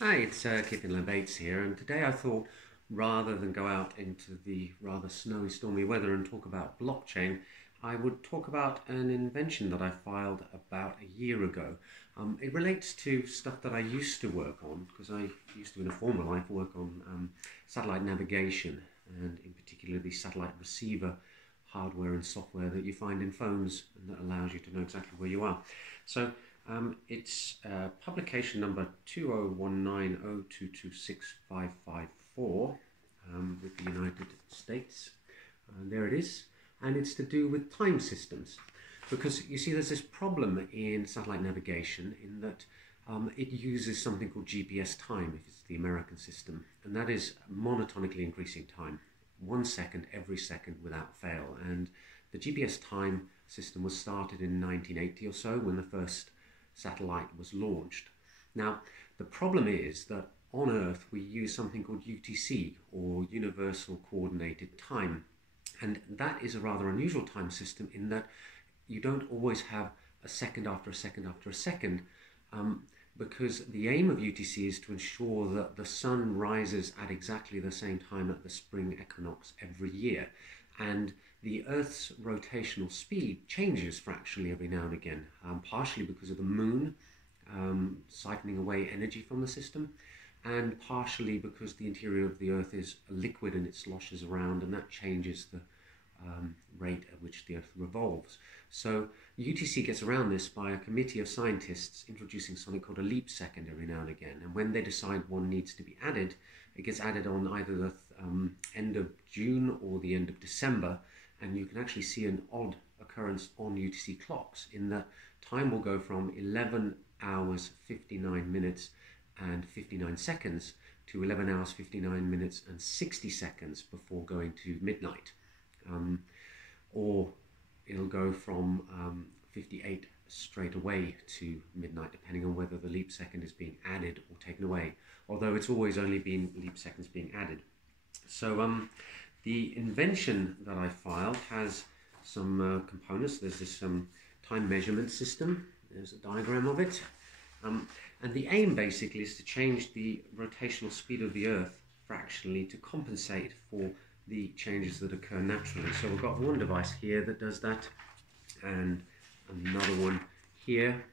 Hi, it's Kipling Bates here, and today I thought rather than go out into the rather snowy, stormy weather and talk about blockchain, I would talk about an invention that I filed about a year ago. It relates to stuff that I used to work on, because I used to, in a former life, work on satellite navigation, and in particular the satellite receiver hardware and software that you find in phones and that allows you to know exactly where you are. So it's publication number 201902265554 with the United States. There it is. And it's to do with time systems. Because you see, there's this problem in satellite navigation in that it uses something called GPS time, if it's the American system, and that is monotonically increasing time, 1 second every second without fail. And the GPS time system was started in 1980 or so when the first satellite was launched. Now, the problem is that on Earth we use something called UTC, or Universal Coordinated Time, and that is a rather unusual time system in that you don't always have a second after a second after a second, because the aim of UTC is to ensure that the sun rises at exactly the same time at the spring equinox every year, and the Earth's rotational speed changes fractionally every now and again, partially because of the moon siphoning away energy from the system, and partially because the interior of the Earth is a liquid and it sloshes around, and that changes the rate at which the Earth revolves. So UTC gets around this by a committee of scientists introducing something called a leap second every now and again, and when they decide one needs to be added, it gets added on either the end of June or the end of December, and you can actually see an odd occurrence on UTC clocks in that time will go from 11 hours 59 minutes and 59 seconds to 11 hours 59 minutes and 60 seconds before going to midnight. Or it'll go from 58 straight away to midnight, depending on whether the leap second is being added or taken away, although it's always only been leap seconds being added. So the invention that I filed has some components. There's this time measurement system. There's a diagram of it. And the aim basically is to change the rotational speed of the Earth fractionally to compensate for the changes that occur naturally. So we've got one device here that does that, and another one here.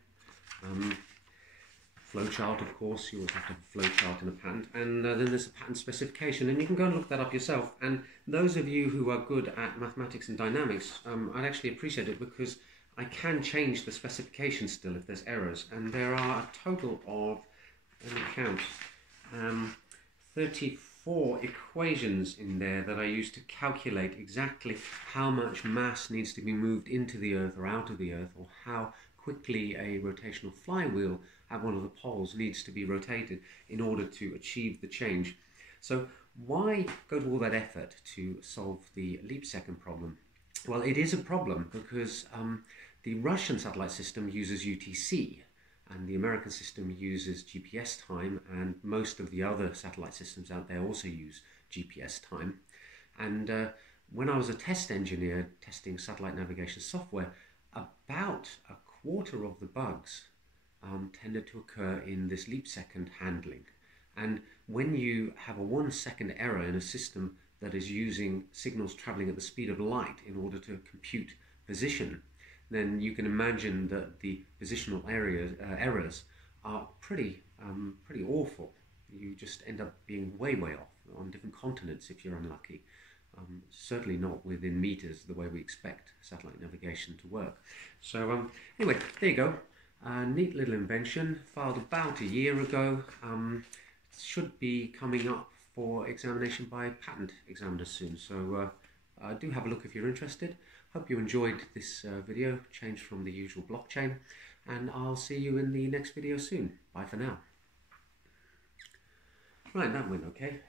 Flowchart, of course, you always have to have a flowchart in a patent, and then there's a patent specification, and you can go and look that up yourself. And those of you who are good at mathematics and dynamics, I'd actually appreciate it, because I can change the specification still if there's errors, and there are a total of, let me count, 34 equations in there that I use to calculate exactly how much mass needs to be moved into the Earth or out of the Earth, or how quickly a rotational flywheel at one of the poles needs to be rotated in order to achieve the change. So why go to all that effort to solve the leap second problem? Well, it is a problem because the Russian satellite system uses UTC, and the American system uses GPS time, and most of the other satellite systems out there also use GPS time. And when I was a test engineer testing satellite navigation software, about a quarter of the bugs tended to occur in this leap second handling. And when you have a 1 second error in a system that is using signals traveling at the speed of light in order to compute position, then you can imagine that the positional errors are pretty awful. You just end up being way off on different continents if you're unlucky. Certainly not within meters the way we expect satellite navigation to work. So anyway, there you go. Neat little invention, filed about a year ago. Should be coming up for examination by patent examiners soon. So do have a look if you're interested. Hope you enjoyed this video, change from the usual blockchain, and I'll see you in the next video soon. Bye for now. Right, that went okay.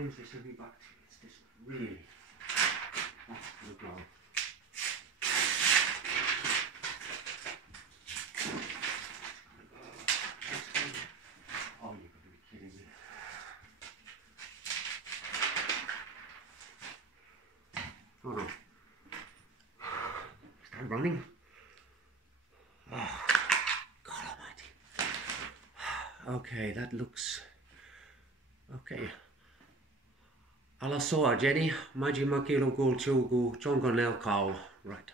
times they send me back to, it's just really, that's the glow. Oh, you've got to be kidding me. Oh no. Is that running? Oh, God almighty. Okay, that looks... Okay. Ala soa, Jenny. Maji makilo gul chugu chongonel cow. Right.